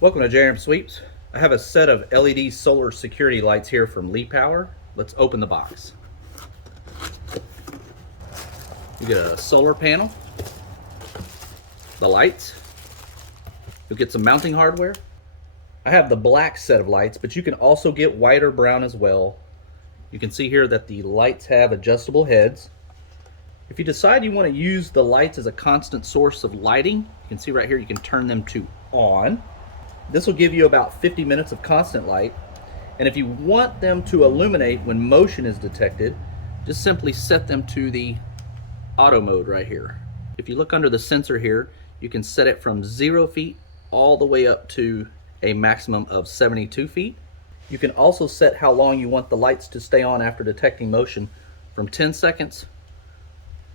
Welcome to JRMSweeps. I have a set of LED solar security lights here from LEPOWER. Let's open the box. You get a solar panel, the lights, you'll get some mounting hardware. I have the black set of lights, but you can also get white or brown as well. You can see here that the lights have adjustable heads. If you decide you want to use the lights as a constant source of lighting, you can see right here you can turn them to on. This will give you about 50 minutes of constant light. And if you want them to illuminate when motion is detected, just simply set them to the auto mode right here. If you look under the sensor here, you can set it from 0 feet all the way up to a maximum of 72 feet. You can also set how long you want the lights to stay on after detecting motion, from 10 seconds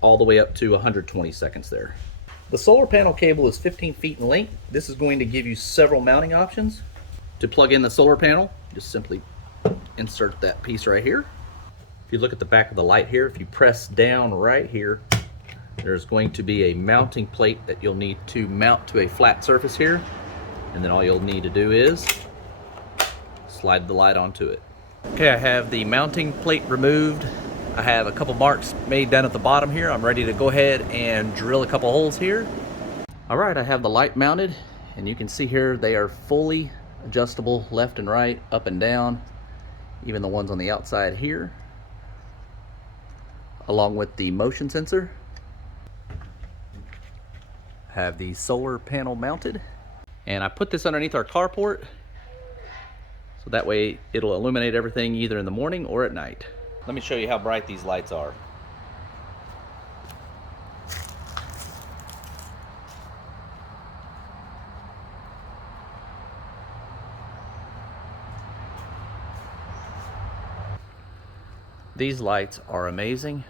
all the way up to 120 seconds there. The solar panel cable is 15 feet in length. This is going to give you several mounting options. To plug in the solar panel, just simply insert that piece right here. If you look at the back of the light here, if you press down right here, there's going to be a mounting plate that you'll need to mount to a flat surface here. And then all you'll need to do is slide the light onto it. Okay, I have the mounting plate removed. I have a couple marks made down at the bottom here. I'm ready to go ahead and drill a couple holes here. All right, I have the light mounted, and you can see here they are fully adjustable left and right, up and down, even the ones on the outside here, along with the motion sensor. I have the solar panel mounted, and I put this underneath our carport, so that way it'll illuminate everything either in the morning or at night. Let me show you how bright these lights are. These lights are amazing.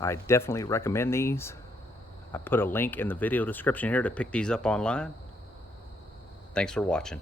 I definitely recommend these. I put a link in the video description here to pick these up online. Thanks for watching.